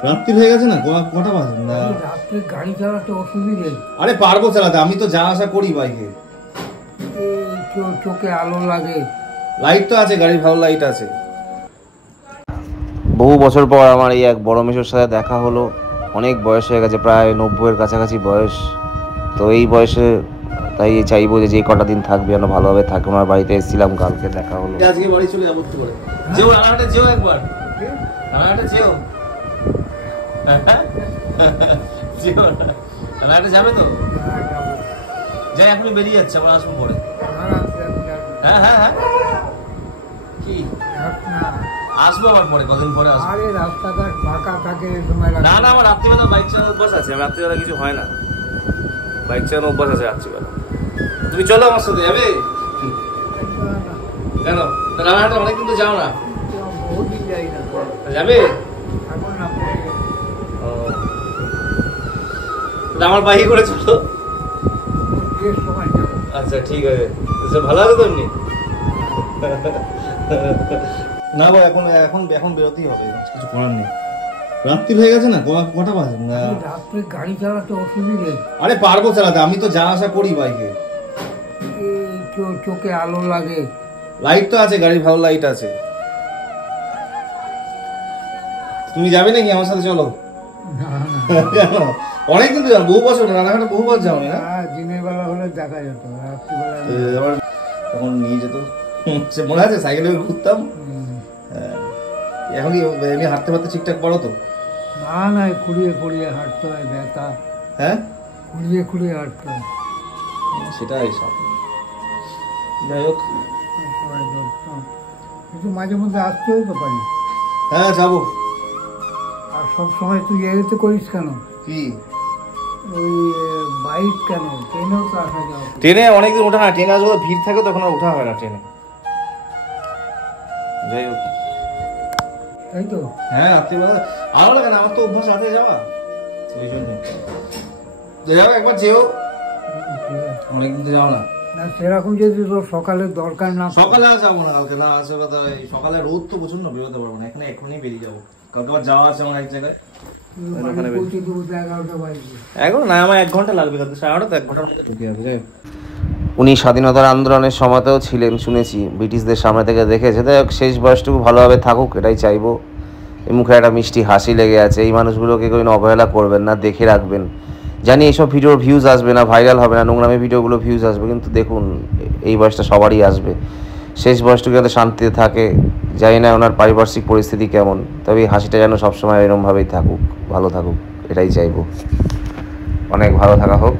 রাত্রি হয়ে গেছে না, কটা বাজে না? রাত্রে গাড়ি চালাতে অসুবিধে। আরে পারবো চালাতে, আমি তো যা আসা করি বাইকে। চোখে আলো লাগে। লাইট তো আছে, গাড়ির ভালো লাইট আছে। বহু বছর পর আমার এই এক বড় মেশোর সাথে দেখা হলো। অনেক বয়স হয়ে গেছে, প্রায় 90-এর কাছাকাছি বয়স। তো এই বয়সে তাই চাইবো যে কটা দিন থাকবে যেন ভালোভাবে থাকে। ওনার বাড়িতে এসেছিলাম, কালকে দেখা হলো। আজকে বাড়ি চলে যাবো একটু করে। যেও রানাঘাটে যেও একবার, রানাঘাটে যেও। রানাঘাটে যাবে তো? যাই, এখনই বেরিয়ে যাচ্ছে, আমরা আসবো পরে। হ্যাঁ হ্যাঁ হ্যাঁ, কি আসবো আবার পরে, কদিন পরে আসবো। আরে রাস্তাঘাট ফাঁকা থাকে, সময় লাগে না না, আমার রাত্রিবেলা বাইক চালানোর অভ্যাস আছে। আমার রাত্রিবেলা কিছু হয় না, বাইক চালানোর অভ্যাস আছে রাত্রিবেলা। তুমি চলো আমার সাথে, যাবে? কেন? রানাঘাটে অনেকদিন তো যাও না। বহুদিন যাই না। যাবে? এখন না, আমার বাইকে করে চলো। সময় যাবো। আচ্ছা ঠিক আছে, ভালো আছে তো এমনি? না ভাই, এখন এখন এখন বেরোতেই হবে, কিছু করার নেই। রাত্রি হয়ে গেছে না, কটা বাজে না? রাত্রে গাড়ি চালাতে অসুবিধে। আরে পারবো চালাতে, আমি তো যা আসা করি বাইকে। চোখে আলো লাগে। লাইট তো আছে, গাড়ির ভালো লাইট আছে। তুমি যাবে নাকি আমার সাথে? চলো। কেন? অনেকদিন তো যাও, বহু বছর রানাঘাটে বহুবার যাও না? দিনের বেলা হলে দেখা যেত, রাত্রিবেলা তখন নিয়ে যেত। সে মনে আছে সাইকেলে ঘুরতাম। এখন কি এমনি হাঁটতে পারতে ঠিকঠাক পারো তো? না না, খুঁড়িয়ে খুঁড়িয়ে হাঁটতে হয়, ব্যথা। হ্যাঁ, খুঁড়িয়ে খুঁড়িয়ে হাঁটতে হয়। সেটাই সব। যাই হোক, কিন্তু মাঝে মধ্যে আসতেও তো পারি। হ্যাঁ যাবো। আর সব সময় তুই এতে করিস কেন? কি ওই বাইক কেন? ট্রেনেও তো আসা যাওয়া। ট্রেনে অনেকদিন ওঠা হয়, ট্রেনে আসলে ভিড় থাকে, তখন আর ওঠা হয় না ট্রেনে। যাই হোক, তাই তো। হ্যাঁ রাত্রিবেলা আরো লাগে না, আমার তো অভ্যাস রাতে যাওয়া, ওই জন্য। যাও একবার যেও, অনেকদিন তো যাও না। না সেরকম যদি তোর সকালে দরকার না। সকালে আর যাবো না, কালকে না আসে কথা। সকালে রোদ তো প্রচন্ড, বেরোতে পারবো না। এখনই বেরিয়ে যাবো, কালকে আবার যাওয়া আছে আমার এক জায়গায়। 11টা বাজবে। এখন না, আমার 1 ঘন্টা লাগবে, কালকে 8:30 তো 1 ঘন্টার মধ্যে ঢুকে যাবে। যাই হোক, উনি স্বাধীনতার আন্দোলনের সময়তেও ছিলেন শুনেছি, ব্রিটিশদের সামনে থেকে দেখেছে। তাই শেষ বয়সটুকু ভালোভাবে থাকুক, এটাই চাইবো। এই মুখে একটা মিষ্টি হাসি লেগে আছে। এই মানুষগুলোকে কোনো অবহেলা করবেন না, দেখে রাখবেন। জানি এইসব ভিডিওর ভিউজ আসবে না, ভাইরাল হবে না, নোংরামি ভিডিওগুলো ভিউজ আসবে, কিন্তু দেখুন এই বয়সটা সবারই আসবে। শেষ বয়সটুকু যাতে শান্তিতে থাকে। জানি না ওনার পারিপার্শ্বিক পরিস্থিতি কেমন, তবে এই হাসিটা যেন সবসময় এরকমভাবেই থাকুক, ভালো থাকুক, এটাই চাইবো। অনেক ভালো থাকা হোক।